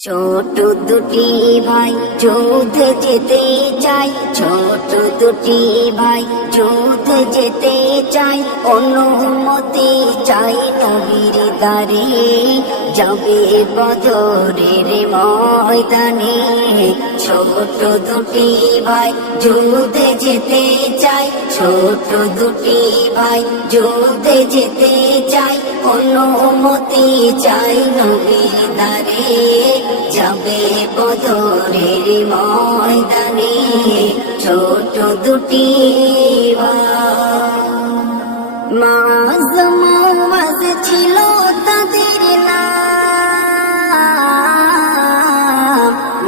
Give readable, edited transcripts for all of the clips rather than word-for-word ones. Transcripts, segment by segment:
ছোট দুটি ভাই যুদ্ধে যেতে চাই, ছোট দুটি ভাই যুদ্ধে যেতে চাই, অনুমতি চাই নবীর দ্বারে, যাবে বদরের ময়দানে। ছোট দুটি ভাই যুদ্ধে যেতে চাই, ছোট দুটি ভাই যুদ্ধে যেতে চাই, অনুমতি চাই নবীর দ্বারে, যাবে বদরের ময়দানে। ছোট দুটি মাঝ মাঝ ছিল তাদের নাম,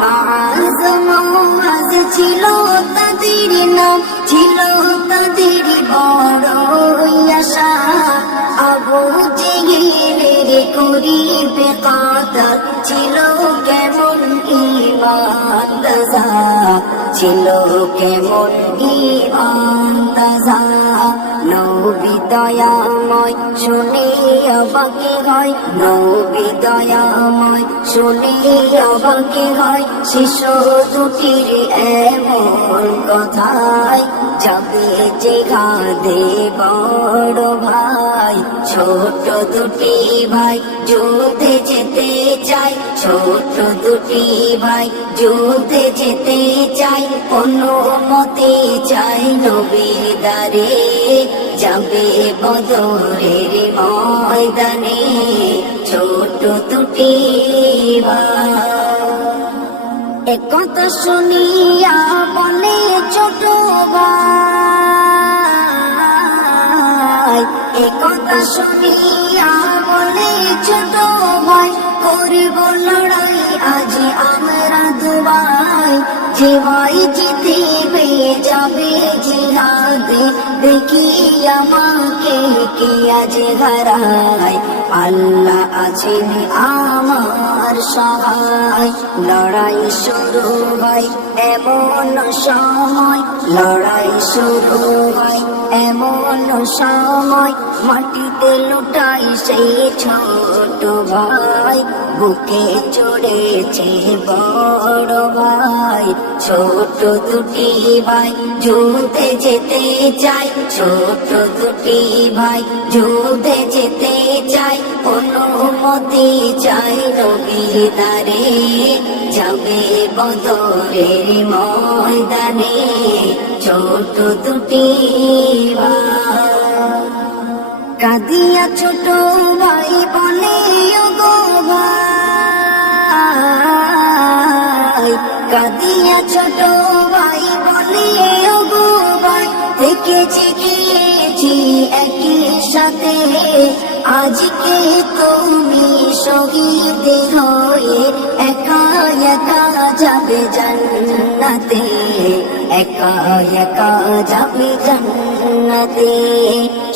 মাঝ মাঝ ছিল তাদের নাম, ছিল তাদের বড় আশা, আবু জেহেলের করিবে কাতাল, ছিল কেমন ঈমান তাজা, ছিল কেমন ঈমান তাজা। নবী দয়াময় শুনে অবাকে হয়, নবী দয়াময় শুনে অবাকে হয়, শিশু দুটির এমন কথায়, যাবে জিহাদে বড় ভাই। ছোট দুটি ভাই যুদ্ধে যেতে চাই, ছোট দুটি ভাই যুদ্ধে যেতে চাই, অনুমতি চাই নবীর দ্বারে, যাবে বদরের ময়দানে। ছোট দুটি ভাই একথা শুনিয়া বলে ছোট ভাই, একথা শুনিয়া বলে ছোট ভাই, করব লড়াই আজ আমরা দুভাই, যে ভাই জিতিবে যাবে জিহাদে, দেখি আমাকে কে আজ হারায়, আল্লাহ আছেন আমার সহায়। লড়াই শুরু হয় এমন সময়, লড়াই শুরু হয় এমন সময়, মাটিতে লুটাই সেই ছোট ভাই, বুকে চড়েছে বড় ভাই। ছোট দুটি ভাই যুদ্ধে যেতে চাই, ছোট দুটি ভাই যুদ্ধে যেতে চাই, অনুমতি চাই নবীর দ্বারে, যাবে বদরের ময়দানে। ছোট দুটি ভাই কাঁদিয়া ছোট ভাই বলে ওগো ভাই, কাঁদিয়া ছোট ভাই বলে ওগো ভাই, দেখেছি গিয়েছি একই সাথে, আজকে তুমি শহীদ হয়ে একা একা যাবে জান্নাতে, একা একা যাবে জান্নাতে।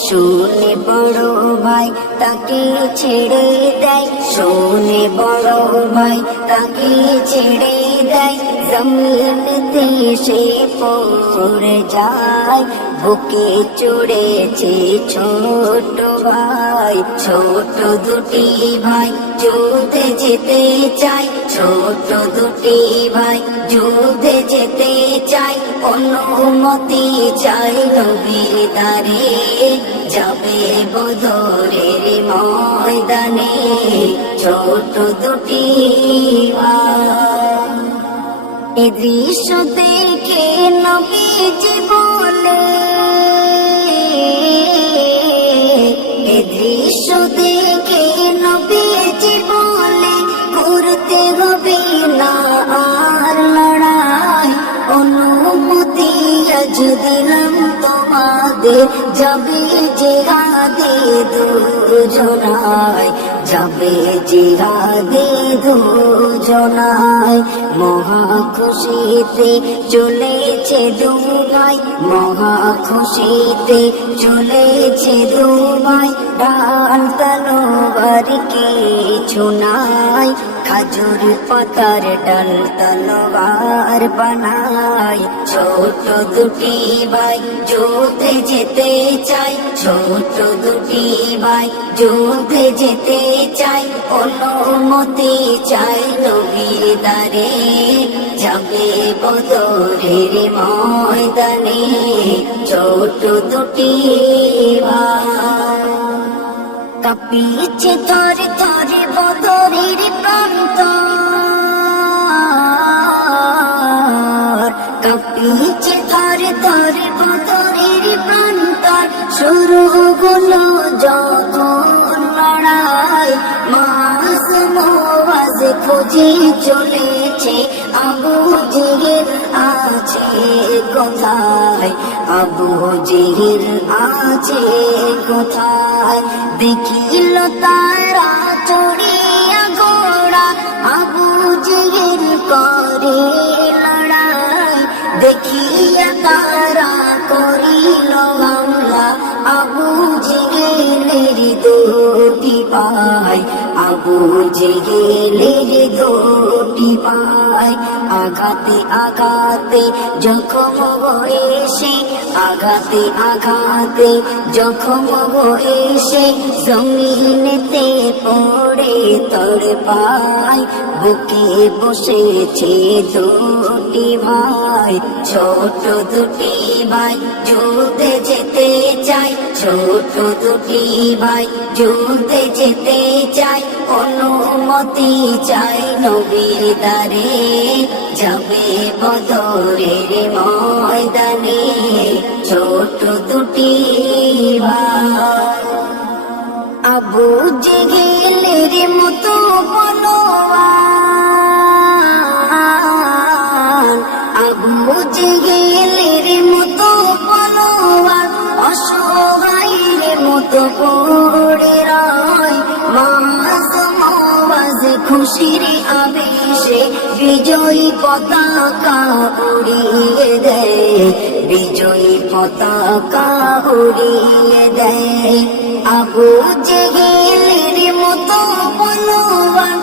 শুনে বড় ভাই তাকে ছেড়ে দেয়, শুনে বড় ভাই তাকে ছেড়ে দেয়, জমিনেতে সে পড়ে যায়, বুকে চড়েছে ছোট ভাই। ছোট দুটি ভাই যুদ্ধে যেতে চাই, ছোট দুটি ভাই যুদ্ধে যেতে চাই, অনুমতি চাই নবীর দ্বারে, যাবে বদরের ময়দানে। ছোট দুটি ভাই এ দৃশ্য দেখে নবীজি বলে, এ দৃশ্য দেখে নবীজি বলে, করতে হবে না আর লড়াই, অনুমতি আজ দিলাম তোমাদের, যাবে জিহাদে দুজনায়, যাবে জিহাদে দুজনায়। মহা খুশিতে চলেছে দুভাই, মহা খুশিতে চলেছে দুভাই, ডাল তলোয়ার কিছু নাই, খাজুর পাতার ডাল তলোয়ার বানায়। ছোট দুটি ভাই যুদ্ধে যেতে চাই, ছোট দুটি ভাই যুদ্ধে যেতে চাই, অনুমতি চাই নবী দ্বারে যাবে বদরের ময়দানে ছোট দুটি ভাই কাঁপিছে থরে থরে বদরের প্রান্ত কাঁপিছে থরে থরে বদরের প্রান্তর শুরু হলো যখন লড়াই মাসুম আওয়াজ খুঁজে চলেছে আবু জেহেল আছে কোথায় আবু জেহেল আছে কোথায় দেখিল তারা চড়িয়া ঘোড়া আবু জেহেল করে লড়াই দেখিয়া তারা করিল হামলা আবু জেহেলের দুটি পায় আবু জেহেলের দুটি পায় আঘাতে আঘাতে জখম হয়েছে আঘাতে আঘাতে জখম হয়েছে জমিনেতে পড়ে তড়পায় বুকে বসেছে দুটি ভাই ছোট দুটি ভাই যুদ্ধে যেতে চাই ছোট দুটি ভাই যুদ্ধে যেতে চাই অনুমতি চাই নবীর দ্বারে যাবে বদরের ময়দানে ছোট দুটি ভাই আবু জেহেলের মতো বলবান আবু জেহেলের মতো বলবান অসহায়ের মতো পড়ে রয় মাসুম আওয়াজ খুশির আবেশে বিজয়ী পতাকা উড়িয়ে দেয় বিজয়ী পতাকা উড়িয়ে দেয় আবু জেহেলের মতো বলবান